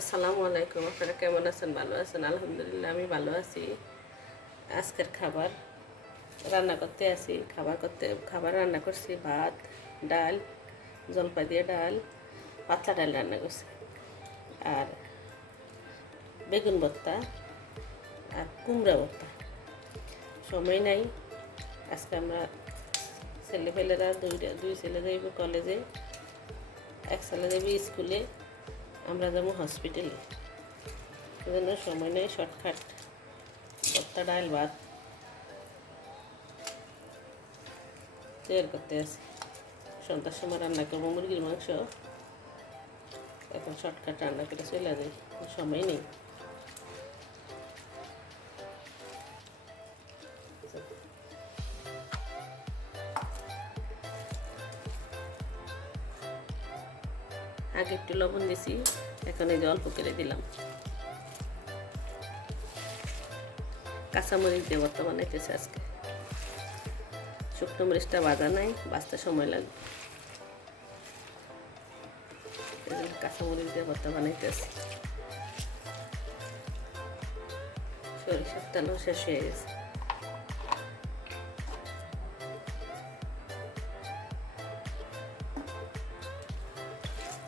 আসসালামু আলাইকুম। আপনারা কেমন আছেন? ভালো আছেন? আলহামদুলিল্লাহ আমি ভালো আছি। আজকের খাবার রান্না করতে আসি। খাবার রান্না করছি ভাত, ডাল, জলপাই দিয়ে ডাল, পাতলা ডাল রান্না করছি, আর বেগুন ভর্তা আর কুমড়া ভর্তা। সময় নাই আজকে। আমরা ছেলেপেলেরা দুই ছেলে যাইব কলেজে, এক ছেলে যাইব স্কুলে, আমরা যাবো হসপিটালে। সেজন্য সময় নেই, শর্টকাট ভর্তা ডাল ভাত তৈরি করতে আসি। সন্ধ্যার সময় রান্না করবো মুরগির মাংস। এখন শর্টকাট রান্না করে চলে যাই, সময় নেই। আগে একটু লবণ দিছি, এখন এই যে অল্প করে দিলাম। কাঁচামরিচ দিয়ে ভর্তা বানাইতেছে আজকে। শুকনো মরিচটা ভাজা নাই, বাঁচতে সময় লাগবে। কাঁচামরিচ দিয়ে ভর্তা বানাইতেছি। সরিষার তেলও শেষ হয়ে গেছে।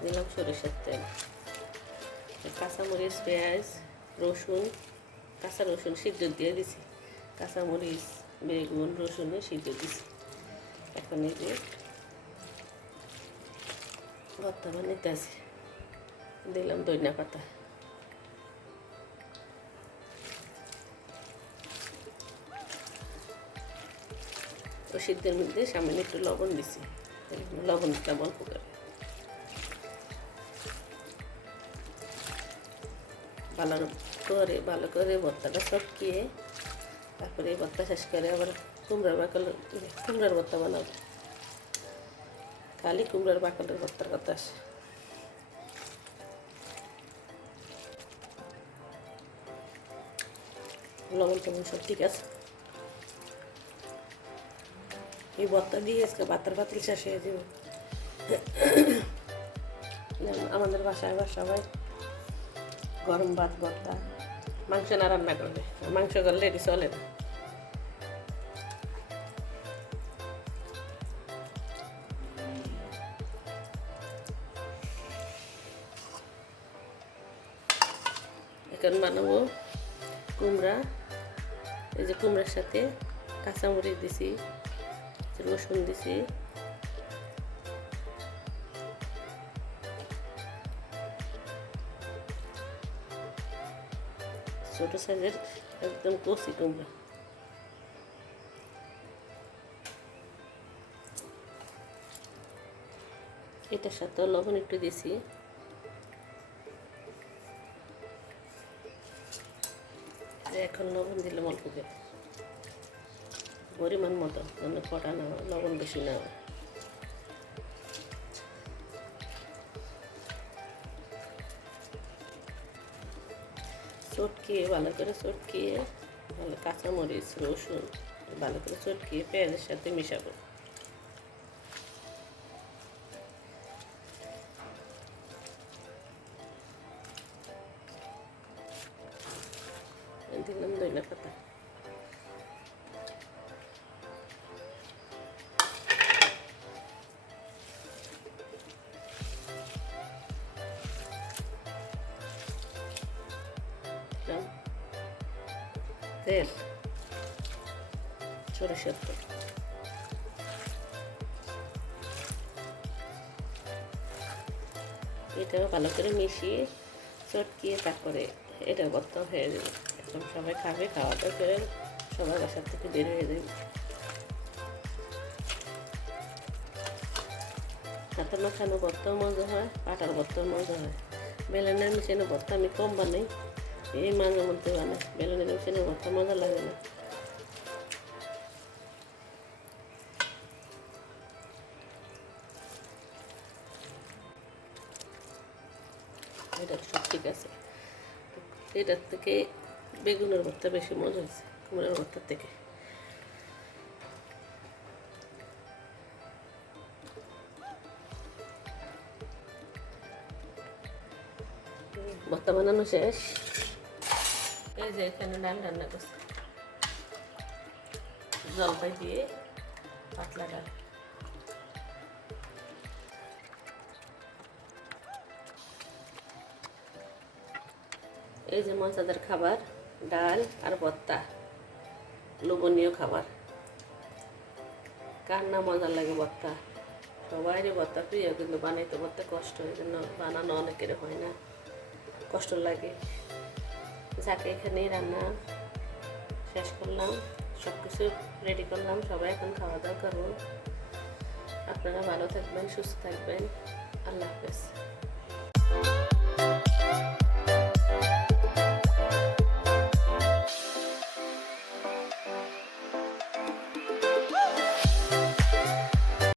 দিলাম সরিষার তেল, কাঁচামরিচ, পেঁয়াজ, রসুন, কাঁচা রসুন সিদ্ধ দিয়ে দিছি। কাঁচামরিচ, বেগুন, রসুনে সিদ্ধ দিছি। এখন এই যে ভর্তা বানাইতেছি। দিলাম ধনিয়া পাতা, ও সিদ্ধের মধ্যে সামান্য একটু লবণ দিছি। লবণ দিতাম অল্প করে। ভালো করে ভর্তাটা চটকিয়ে তারপরে এই ভর্তা শেষ করে আবার কুমড়ার ভর্তা বানাবো। খালি কুমড়ার বাকলের ভর্তার কথা আসে। লবণ টবণ সব ঠিক আছে। এই ভর্তা দিয়ে আজকে ভাতের পাতিল শেষ হয়ে যাবে। আমাদের বাসায় আবার সবাই গরম ভাত ভর্তা, মাংস না রান্না করবে। মাংস করলে এটি চলে না। এখন বানাবো কুমড়া। এই যে কুমড়ার সাথে কাঁচামরিচ দিছি, রসুন দিছি, ছোট সাইজের একদম কচি কুমড়া। এটার সাথে লবণ একটু দিছি। এখন লবণ দিলাম অল্প করে, পরিমাণ মতো, যেন কটা না হয়, লবণ বেশি না হয়। চটকিয়ে ভালো করে চটকিয়ে, ভালো কাঁচামরিচ, রসুন ভালো করে চটকিয়ে পেঁয়াজের সাথে মিশাবো। দিলাম ধনিয়া পাতা, তেল, সরিষার তেল। এটাও ভালো করে মিশিয়ে চটকিয়ে তারপরে এটা ভর্তা হয়ে যাবে। এখন সবাই খাবে, খাওয়া দাওয়া করে সবাই বাসার থেকে বের হয়ে যাবে। হাতে মাখানো ভর্তাও মজা হয়, পাটার ভর্তাও মজা হয়। বেলনের মেশিনে ভর্তা আমি কম বানাই, এই মাঝে মধ্যে বানাই। বেলনের মেশিনে ভর্তা মজা লাগে না। এটা সব ঠিক আছে। এটার থেকে বেগুনের ভর্তা বেশি মজা হয়েছে কুমড়ার ভর্তার থেকে। ভর্তা বানানো শেষ। এই যে এখানে ডাল রান্না করছি, জলপাই দিয়ে পাতলা ডাল। এই যে মজাদার খাবার, ডাল আর ভর্তা, লোভনীয় খাবার। কার না মজা লাগে ভর্তা? সবাইরই ভর্তা প্রিয়, কিন্তু বানাইতে ভর্তা কষ্ট, এই জন্য বানানো অনেকের হয় না, কষ্ট লাগে। যাকে এখানেই রান্না শেষ করলাম, সব কিছু রেডি করলাম, সবাই এখন খাওয়া দাওয়া করবো। আপনারা ভালো থাকবেন, সুস্থ থাকবেন, আল্লাহ হাফেজ।